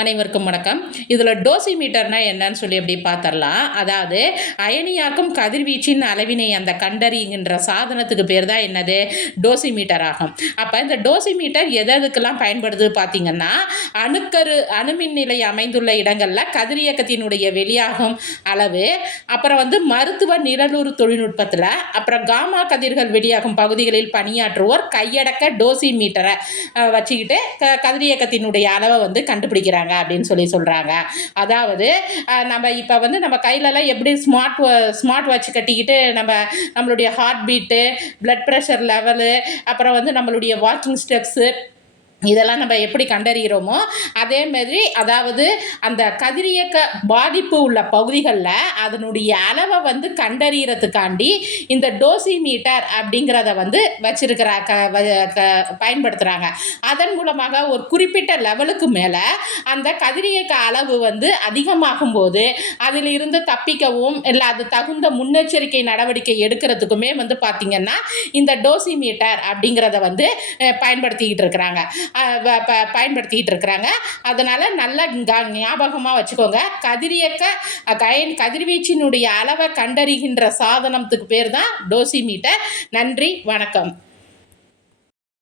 அனைவருக்கும் வணக்கம். இதில் டோசிமீட்டர்னா என்னன்னு சொல்லி அப்படி பார்த்துடலாம் அதாவது அயனியாக்கும் கதிர்வீச்சின் அளவினை அந்த கண்டறிகின்ற சாதனத்துக்கு பேர் தான் என்னது? டோசிமீட்டர் ஆகும். அப்போ இந்த டோசிமீட்டர் மீட்டர் எதுக்கெல்லாம் பயன்படுது பார்த்திங்கன்னா அணுக்கரு அணுமின் நிலை அமைந்துள்ள இடங்களில் கதிரியக்கத்தினுடைய வெளியாகும் அளவு அப்புறம் வந்து மருத்துவ நிரலுறு தொழில்நுட்பத்தில் அப்புறம் காமா கதிர்கள் வெளியாகும் பகுதிகளில் பணியாற்றுவோர் கையடக்க டோசிமீட்டரை மீட்டரை வச்சுக்கிட்டு க கதிரியக்கத்தினுடைய அளவை வந்து கண்டுபிடிக்கிறாங்க. அப்படின்னு சொல்லி சொல்கிறாங்க அதாவது நம்ம இப்போ வந்து நம்ம கையிலலாம் எப்படி ஸ்மார்ட் ஸ்மார்ட் வாட்ச் கட்டிக்கிட்டு நம்ம நம்மளுடைய heart beat blood pressure level அப்புறம் வந்து நம்மளுடைய வாக்கிங் ஸ்டெப்ஸு இதெல்லாம் நம்ம எப்படி கண்டறிகிறோமோ அதே மாதிரி அதாவது அந்த கதிரியக்க பாதிப்பு உள்ள பகுதிகளில் அதனுடைய அளவை வந்து கண்டறிகிறதுக்காண்டி இந்த டோசி மீட்டர் அப்படிங்கிறத வந்து வச்சிருக்கிற க வ- க பயன்படுத்துகிறாங்க அதன் மூலமாக ஒரு குறிப்பிட்ட லெவலுக்கு மேலே அந்த கதிரியக்க அளவு வந்து அதிகமாகும் போது அதில் இருந்து தப்பிக்கவும் இல்லை அது தகுந்த முன்னெச்சரிக்கை நடவடிக்கை எடுக்கிறதுக்குமே வந்து பார்த்திங்கன்னா இந்த டோசி மீட்டர் அப்படிங்கிறத வந்து பயன்படுத்திக்கிட்டு இருக்கிறாங்க. ப- பயன்படுத்திக்கிட்டு இருக்கிறாங்க. அதனால் நல்லா ஞாபகமாக வச்சுக்கோங்க. கதிரியக்க கயன் கதிர்வீச்சினுடைய அளவை கண்டறிகின்ற சாதனத்துக்கு பேர் தான் டோசிமீட்டர். நன்றி வணக்கம்.